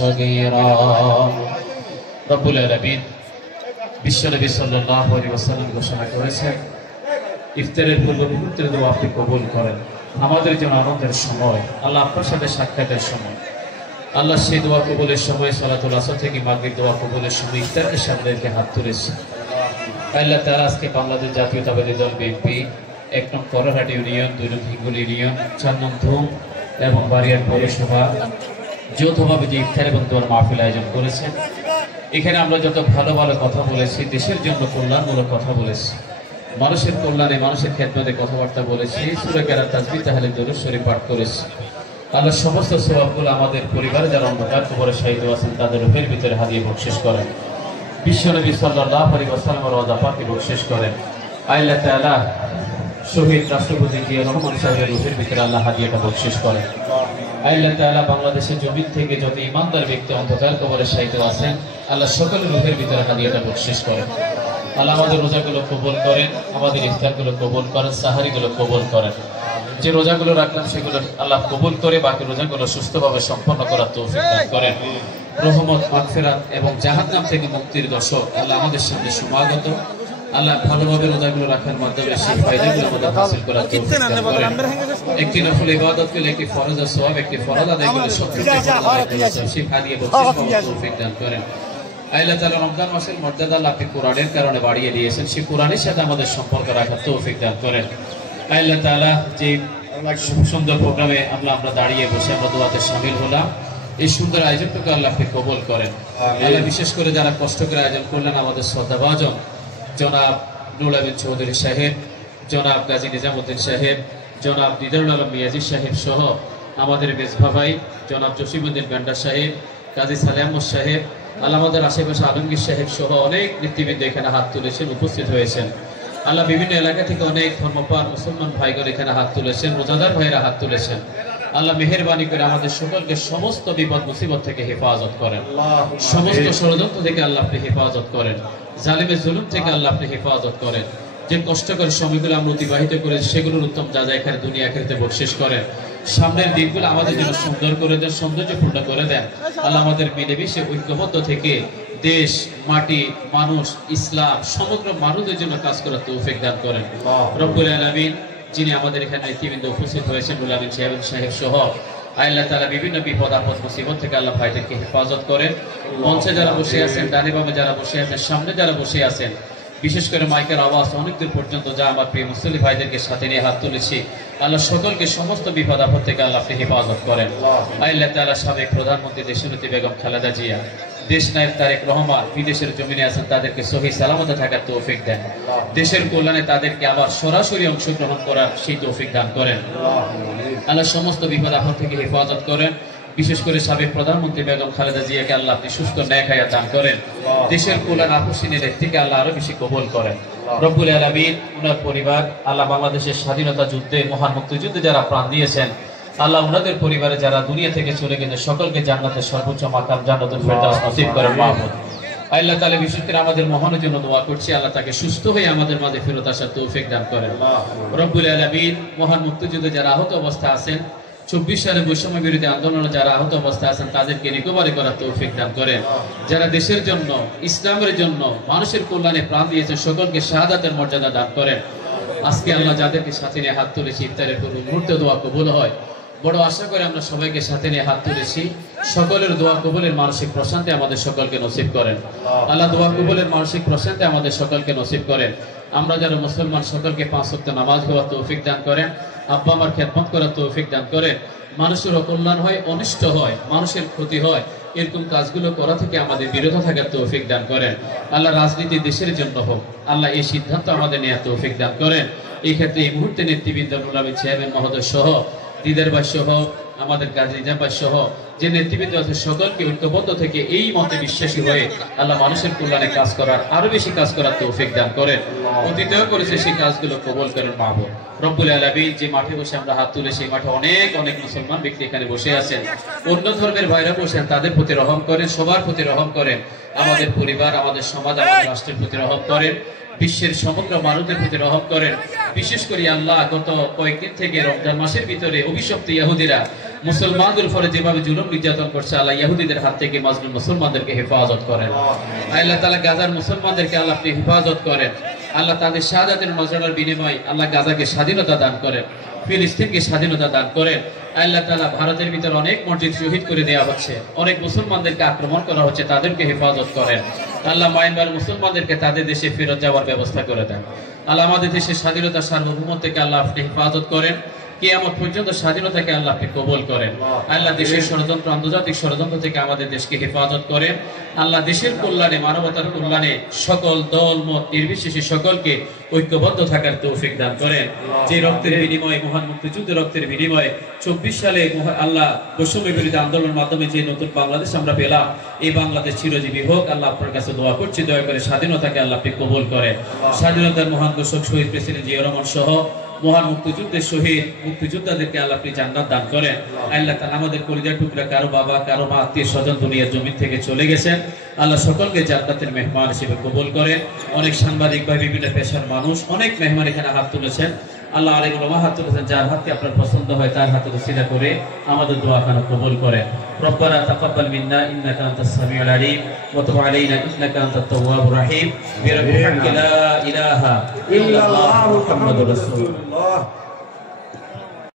صغيرا রব্বুল আলামিন বিশ্বনবী সাল্লাল্লাহু আলাইহি ওয়াসাল্লাম ঘোষণা করেছেন ইফতারের পূর্ব মুহূর্তের দোয়া আপনি কবুল করেন। আমাদের জন্য আনন্দের সময়, আল্লাহ আপনার সাথে সাক্ষাতের সময়, আল্লাহ সেই দোয়া কবুলের সময় সালাতুল আসর থেকে মাগরিব দোয়া কবুলের সময় ইফতারের সামনে রেখে হাত তুলেছে। আল্লাহ তাআলা আজকে বাংলাদেশ জাতীয়তাবাদী দল বিএনপি ১ নং করহাট ইউনিয়ন, ২ নং হিঙ্গুল ইউনিয়ন, ৪ নং ধুম এবং বারিয়ার পৌরসভা যৌথভাবে যে ইফতার এবং দোয়ার মাহফিল আয়োজন করেছেন, এখানে আমরা যত ভালো ভালো কথা বলেছি, দেশের জন্য কল্যাণমূলক কথা বলেছি, মানুষের কল্যাণে মানুষের খেদমতে কথাবার্তা বলেছি, সূরা কেরাত তাসবিহ তাহলিল দরুদ শরীফ পাঠ করেছি। আল্লাহ সমস্ত সওয়াবগুলো আমাদের পরিবারে যারা অন্ধকার কবরে শাহীদ আছেন তাদের রূহের ভিতরে হাদিয়ে বকশিশ করেন। বিশ্বনবী সাল্লাল্লাহু আলাইহি ওয়াসাল্লামের রওজা পাকে বকশিশ করেন। আল্লাহ তাআলা শহীদ রাষ্ট্রপতি জিয়া রহমান সাহেবের রূহের ভিতরে আল্লাহ হাদিয়াটা বকশিশ করেন। আল্লাহ তাআলা বাংলাদেশের জমিন থেকে যত ইমানদার ব্যক্তি অন্ধকার কবরে শাহীদ আছেন আল্লাহ সকলের রূহের ভিতরে হাদিয়াটা বকশিশ করেন। আল্লাহ আমাদের রোজাগুলো কবুল করেন, আমাদের ইফতারগুলো কবুল করেন, সাহারিগুলো কবুল করেন। যে রোজাগুলো রাখলাম সেগুলো আল্লাহ কবুল করে বাকি রোজাগুলো সুস্থভাবে সম্পন্ন করার তৌফিক দান করেন। রহমত, মাগফিরাত এবং জাহান্নাম থেকে মুক্তির দশক আল্লাহ আমাদের সামনে সমাগত। আল্লাহ ভালোভাবে রোজাগুলো রাখার মাধ্যমে সেই ফায়দাগুলো আমাদের হাসিল করার তৌফিক দান করেন। একটি নফল ইবাদত করলে একটি ফরজ আর সওয়াব, একটি ফরজ আদায় করলে 70 সেই ফায়দা বকশিশ পাওয়ার তৌফিক দান করেন। আল্লাহ তাআলা রমজান মাসের মর্যাদা আল্লাহ আপনি কোরআনের কারণে বাড়িয়ে দিয়েছেন, সেই কোরআনের সাথে আমাদের সম্পর্ক রাখার তৌফিক দান করেন। আল্লাহ তাআলা যে সুন্দর প্রোগ্রামে আমরা দাঁড়িয়ে বসে আমরা দোয়াতে শামিল হলাম, এই সুন্দর আয়োজনটাকে আল্লাহ আপনি কবুল করেন। আল্লাহ বিশেষ করে যারা কষ্ট করে আয়োজন করলেন, আমাদের শ্রদ্ধাভাজন জনাব নুরুল আমিন চৌধুরী সাহেব, জনাব গাজী নিজামউদ্দিন সাহেব, জনাব দিদারুল আলম মিয়াজি সাহেব সহ আমাদের মেজভা ভাই জনাব জসিমউদ্দিন ব্যান্ডার সাহেব, কাজী সালেহ আহমদ সাহেব, আল্লাহ আমাদের আশেপাশে আলমগীর সাহেব সহ অনেক নেতৃবৃন্দ এখানে হাত তুলেছেন, উপস্থিত হয়েছেন। আল্লাহ বিভিন্ন এলাকা থেকে অনেক ধর্মপ্রাণ মুসলমান ভাইগণ এখানে হাত তুলেছেন, রোজাদার ভাইরা হাত তুলেছেন। আল্লাহ মেহেরবানি করে আমাদের সকলকে সমস্ত বিপদ মুসিবত থেকে হেফাজত করেন, সমস্ত ষড়যন্ত্র থেকে আল্লাহ আপনি হেফাজত করেন, জালিমের জুলুম থেকে আল্লাহ আপনি হেফাজত করেন। যে কষ্টকর সময়গুলো আমরা অতিবাহিত করে সেগুলোর উত্তম যা যা এখানে দুনিয়া আখিরাতে বকশিশ করেন। সামনের দিনগুলো আমাদের জন্য সুন্দর করে দেন, সৌন্দর্যপূর্ণ করে দেন। আল্লাহ আমাদের মিলেমিশে ঐক্যবদ্ধ থেকে দেশ, মাটি, মানুষ, ইসলাম সমগ্র মানুষের জন্য কাজ করার তৌফিক দান করেন। রব্বুল আলামিন যিনি আমাদের এখানে নেতৃবৃন্দ উপস্থিত হয়েছেন নুরুল আমিন সাহেব সহ আল্লাহ তাআলা বিভিন্ন বিপদ আপদ মুসিবত থেকে আল্লাহ ভাইদেরকে হেফাজত করেন। মঞ্চে যারা বসে আছেন, ডানে বামে যারা বসে আছেন, সামনে যারা বসে আছেন, বিশেষ করে মাইকের আওয়াজ অনেক দূর পর্যন্ত যা আমার প্রিয় মুসলিম ভাইদেরকে সাথে নিয়ে হাত তুলেছি, আল্লাহ সকলকে সমস্ত বিপদ আপদ থেকে আল্লাহ আপনি হেফাজত করেন। আল্লাহ তাআলা সাবেক প্রধানমন্ত্রী দেশনেত্রী বেগম খালেদা জিয়া, দেশ নায়ক তারেক রহমান বিদেশের জমিনে আছেন, তাদেরকে সহি সালামতে থাকার তৌফিক দেন। দেশের কল্যাণে তাদেরকে আবার সরাসরি অংশগ্রহণ করার সেই তৌফিক দান করেন। আল্লাহ সমস্ত বিপদ আপদ থেকে হেফাজত করেন। বিশেষ করে সাবেক প্রধানমন্ত্রী বেগম খালেদা জিয়াকে আল্লাহ আপনি সুস্থ ন্যায় হায়াত দান করেন। দেশের কল্যাণ আপসিনের থেকে আল্লাহ আরো বেশি কবুল করেন। রব্বুল আলামিন ওনার পরিবার, আল্লাহ বাংলাদেশের স্বাধীনতা যুদ্ধে, মহান মুক্তিযুদ্ধে যারা প্রাণ দিয়েছেন, আল্লাহ ওনাদের পরিবারে যারা দুনিয়া থেকে চলে গেছে সকলকে জান্নাতের সর্বোচ্চ মাকাম জান্নাতুল ফেরদাউস নসিব করেন মাহমুদ। আল্লাহ তাআলা বিশেষ করে আমাদের মহানের জন্য দোয়া করছি, আল্লাহ তাকে সুস্থ হয়ে আমাদের মাঝে ফেরত আসার তৌফিক দান করেন। রব্বুল আলামিন মহান মুক্তিযুদ্ধে যারা আহত অবস্থা আছেন, 24 সালে বৈষম্য বিরোধী আন্দোলনে যারা আহত অবস্থা আছেন তাদেরকে রিকভারি করার তৌফিক দান করেন। যারা দেশের জন্য, ইসলামের জন্য, মানুষের কল্যাণে প্রাণ দিয়েছেন সকলকে শাহাদাতের মর্যাদা দান করেন। আজকে আল্লাহ যাদেরকে সাথে নিয়ে হাত তুলেছি ইফতারের পূর্ব মুহূর্তে দোয়া কবুল হয়, বড় আশা করে আমরা সবাইকে সাথে নিয়ে হাত তুলেছি। সকলের দোয়া কবুলের মানসিক প্রশান্তি আমাদের সকলকে নসিব করেন। আল্লাহ দোয়া কবুলের মানসিক প্রশান্তি আমাদের সকলকে নসিব করেন। আমরা যারা মুসলমান সকলকে 5 ওয়াক্ত নামাজ পড়ার তৌফিক দান করেন, আব্বা আমার খেদমত করার তৌফিক দান করেন। মানুষের অকল্যাণ হয়, অনিষ্ট হয়, মানুষের ক্ষতি হয়, এরকম কাজগুলো করা থেকে আমাদের বিরত থাকার তৌফিক দান করেন। আল্লাহ রাজনীতি দেশের জন্য হোক, আল্লাহ এই সিদ্ধান্ত আমাদের নেওয়ার তৌফিক দান করেন। এই ক্ষেত্রে এই মুহূর্তে নেতৃবৃন্দ নুরুল আমিন চেয়ারম্যান মহোদয় সহ, দিদার ভাই সহ, আমাদের কাজী নিজাম ভাই সহ যে নেতৃবৃন্দ আছে সকলকে ঐক্যবদ্ধ থেকে এই মতে বিশ্বাসী হয়ে আল্লাহ মানুষের কল্যাণে কাজ করার, আরো বেশি কাজ করার তৌফিক দান করেন। অতীতেও করেছে সেই কাজগুলো কবুল করেন মাহবুব। রব্বুল আলামিন যে মাঠে বসে আমরা হাত তুলে, সেই মাঠে অনেক অনেক মুসলমান ব্যক্তি এখানে বসে আছেন, অন্য ধর্মের ভাইরা বসেন, তাদের প্রতি রহম করেন, সবার প্রতি রহম করেন। আমাদের পরিবার, আমাদের সমাজ, আমাদের রাষ্ট্রের প্রতি রহম করেন, বিশ্বের সমগ্র মানুষের প্রতি রহম করেন। বিশেষ করে আল্লাহ গত কয়েকদিন থেকে রমজান মাসের ভিতরে অভিশপ্ত ইহুদিরা মুসলমানদের উপরে যেভাবে জুলুম নির্যাতন করছে, আল্লাহ ইহুদিদের হাত থেকে মাজলুম মুসলমানদেরকে হেফাজত করেন। আল্লাহ তাআলা গাজার মুসলমানদেরকে আল্লাহ আপনি হেফাজত করেন। আল্লাহ তাদের শাহাদাতের নজরার বিনিময়ে আল্লাহ গাজাকে স্বাধীনতা দান করেন, ফিলিস্তিনকে স্বাধীনতা দান করেন। আল্লাহ তাআলা ভারতের ভিতর অনেক মসজিদ শহীদ করে দেওয়া হচ্ছে, অনেক মুসলমানদেরকে আক্রমণ করা হচ্ছে, তাদেরকে হেফাজত করেন। আল্লাহ মায়ানমার মুসলমানদেরকে তাদের দেশে ফেরত যাওয়ার ব্যবস্থা করে দেন। আল্লাহ আমাদের দেশের স্বাধীনতা সার্বভৌমত্বকে আল্লাহ আপনি হেফাজত করেন। কিয়ামত পর্যন্ত স্বাধীনতাকে আল্লাহ আপনি কবুল করেন। আল্লাহ দেশের ষড়যন্ত্র, আন্তর্জাতিক ষড়যন্ত্র থেকে আমাদের দেশকে হেফাজত করেন। আল্লাহ দেশের কল্যাণে, মানবতার কল্যাণে সকল দল মত নির্বিশেষে সকলকে ঐক্যবদ্ধ থাকার তৌফিক দান করেন। যে রক্তের বিনিময়ে, মহান মুক্তিযুদ্ধের রক্তের বিনিময়ে 24 সালে আল্লাহ বৈষম্য বিরোধী আন্দোলনের মাধ্যমে যে নতুন বাংলাদেশ আমরা পেলাম, এই বাংলাদেশ চিরজীবী হোক। আল্লাহ আপনার কাছে দোয়া করছি, দয়া করে স্বাধীনতাকে আল্লাহ আপনি কবুল করেন। স্বাধীনতার মহান ঘোষক শহীদ প্রেসিডেন্ট জিয়া রহমান সহ মহান মুক্তিযুদ্ধের শহীদ মুক্তিযোদ্ধাদেরকে আল্লাহ আপনি জান্নাত দান করেন। আল্লাহ তাআলা আমাদের কলিজার টুকরা কারো বাবা, কারো মা, আত্মীয় স্বজন দুনিয়ার জমিন থেকে চলে গেছেন, আল্লাহ সকলকে জান্নাতের মেহমান হিসেবে কবুল করেন। অনেক সাংবাদিক ভাই, বিভিন্ন পেশার মানুষ, অনেক মেহমান এখানে হাত তুলেছেন। আল্লাহ আলিম উলামা হাত তুলেছেন, যার হাতে আপনার পছন্দ হয় তার হাতে ওসিলা করে আমাদের দোয়া খানা কবুল করেন। রব্বানা তাকাব্বাল মিন্না ইন্নাকা আনতাস সামিউল আলিম ওয়া তুব আলাইনা ইন্নাকা আনতাত তাওয়াবুর রহিম বিরাহমাতিকা লা ইলাহা ইল্লাল্লাহ মুহাম্মাদুর রাসূলুল্লাহ।